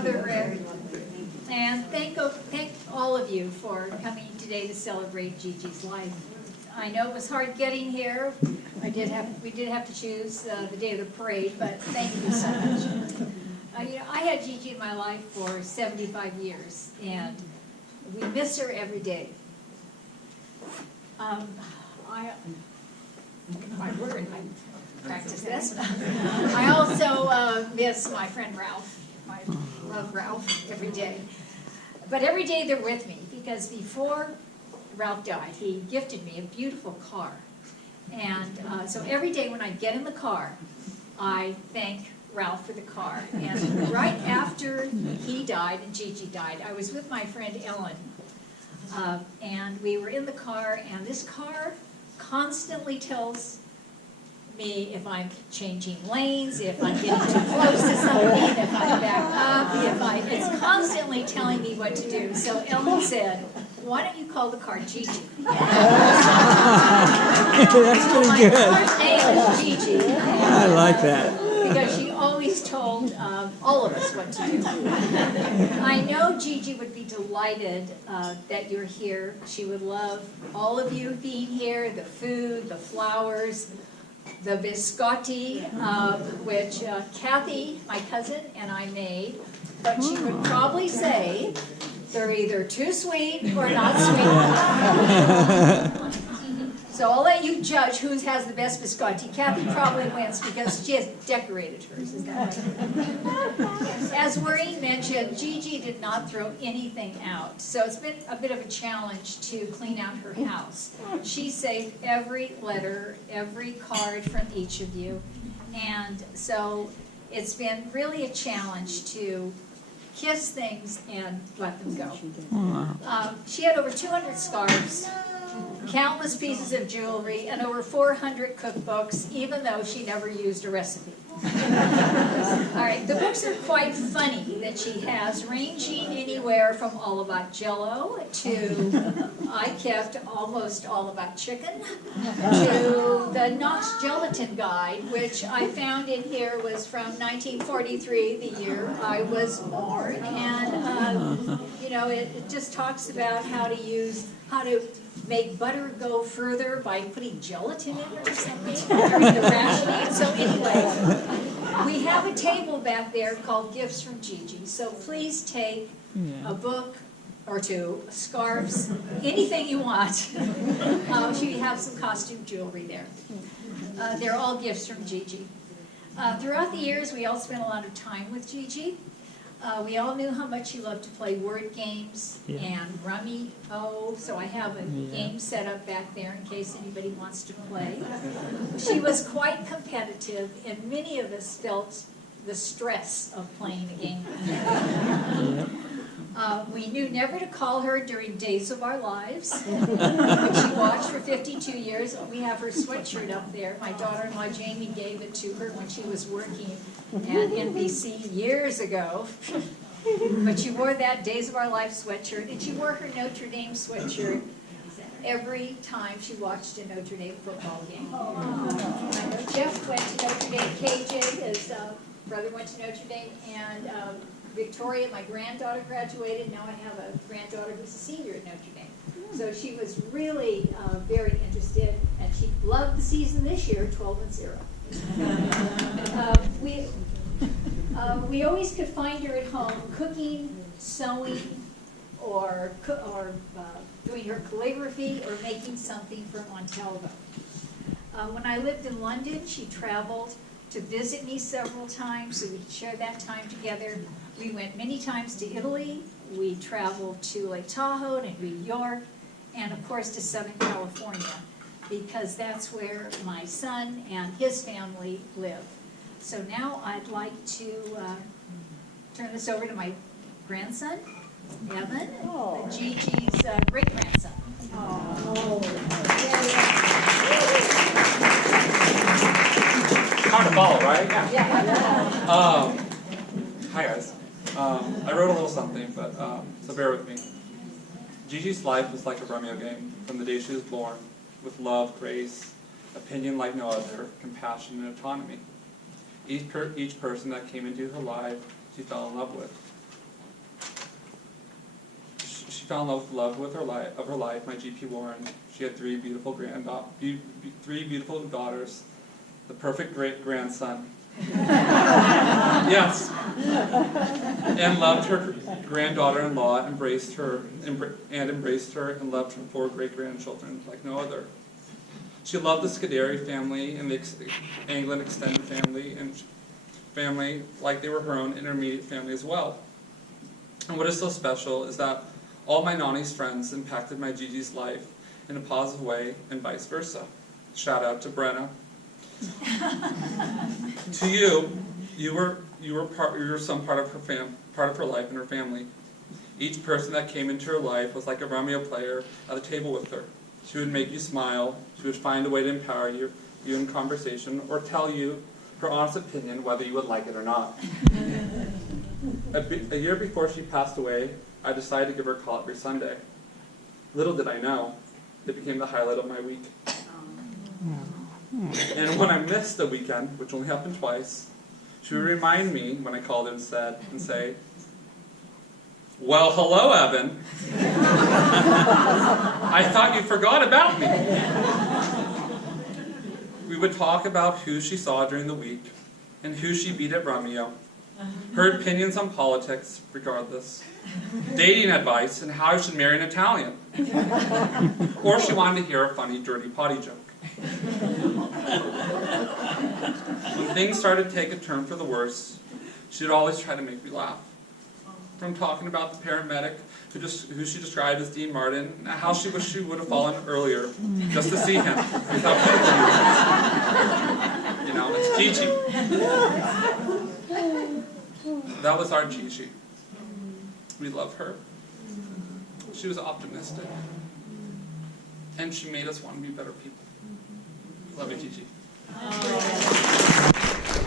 Brother Rick. And thank all of you for coming today to celebrate Gigi's life. I know it was hard getting here. We did have to choose the day of the parade, but thank you so much. I had Gigi in my life for 75 years, and we miss her every day. My word, I practice this. I also miss my friend Ralph. I love Ralph every day. But every day they're with me, because before Ralph died, he gifted me a beautiful car. And so every day when I get in the car, I thank Ralph for the car. And right after he died and Gigi died, I was with my friend Ellen. And we were in the car, and this car constantly tells me if I'm changing lanes, if I'm getting too close to something, if I back up, it's constantly telling me what to do. So Ellen said, why don't you call the car Gigi? That's pretty good. My first name is Gigi. I like that. Because she always told all of us what to do. I know Gigi would be delighted that you're here. She would love all of you being here, the food, the flowers, the biscotti, which Kathy, my cousin, and I made. But she would probably say they're either too sweet or not sweet. So I'll let you judge who has the best biscotti. Kathy probably wins because she has decorated hers. Is that right? As Maureen mentioned, Gigi did not throw anything out. So it's been a bit of a challenge to clean out her house. She saved every letter, every card from each of you. And so it's been really a challenge to kiss things and let them go. She had over 200 scarves, countless pieces of jewelry, and over 400 cookbooks, even though she never used a recipe. All right, the books are quite funny that she has, ranging anywhere from All About Jell-O to I kept almost all about chicken, to the Knox Gelatin Guide, which I found in here was from 1943, the year I was born, and you know, it just talks about how to make butter go further by putting gelatin in it or something during the rationing. So anyway, we have a table back there called Gifts from Gigi. So please take a book or two, scarves, anything you want. She has some costume jewelry there. They're all gifts from Gigi. Throughout the years, we all spent a lot of time with Gigi. We all knew how much she loved to play word games and rummy. So I have a game set up back there in case anybody wants to play. She was quite competitive, and many of us felt the stress of playing a game with her. We knew never to call her during Days of Our Lives, which she watched for 52 years. We have her sweatshirt up there. My daughter-in-law Jamie gave it to her when she was working at NBC years ago. But she wore that Days of Our Lives sweatshirt, and she wore her Notre Dame sweatshirt every time she watched a Notre Dame football game. I know Jeff went to Notre Dame, KJ, his brother went to Notre Dame, and Victoria, my granddaughter, graduated. Now I have a granddaughter who's a senior at Notre Dame. So she was really very interested, and she loved the season this year, 12-0. We always could find her at home cooking, sewing, or doing her calligraphy or making something for Montalvo. When I lived in London, she traveled to visit me several times, so we could share that time together. We went many times to Italy. We traveled to Lake Tahoe and New York, and of course to Southern California, because that's where my son and his family live. So now I'd like to turn this over to my grandson, Evan, Gigi's great-grandson. Hard to follow, right? Yeah. Hi guys. I wrote a little something, but so bear with me. Gigi's life was like a Romeo game from the day she was born, with love, grace, opinion like no other, compassion, and autonomy. Each person that came into her life, she fell in love with. fell in love with her life, my GP Warren. She had three beautiful daughters, the perfect great grandson. Yes, and loved her granddaughter-in-law, embraced her, and loved her 4 great-grandchildren like no other. She loved the Scuderi family and the Anglin extended family like they were her own intermediate family as well. And what is so special is that all my Nani's friends impacted my Gigi's life in a positive way and vice versa. Shout out to Brenna. To you were some part of her life and her family. Each person that came into her life was like a Romeo player at the table with her. She would make you smile. She would find a way to empower you in conversation, or tell you her honest opinion whether you would like it or not. A year before she passed away, I decided to give her a call every Sunday. Little did I know, it became the highlight of my week. And when I missed a weekend, which only happened twice, she would remind me when I called and say, "Well, hello, Evan. I thought you forgot about me." We would talk about who she saw during the week and who she beat at Romeo, her opinions on politics, regardless, dating advice, and how I should marry an Italian. Or she wanted to hear a funny, dirty potty joke. When things started to take a turn for the worse, she would always try to make me laugh. From talking about the paramedic who she described as Dean Martin, and how she wished she would have fallen earlier just to see him. Without you know, it's Gigi. That was our Gigi. We love her. She was optimistic. And she made us want to be better people. Love you, Gigi.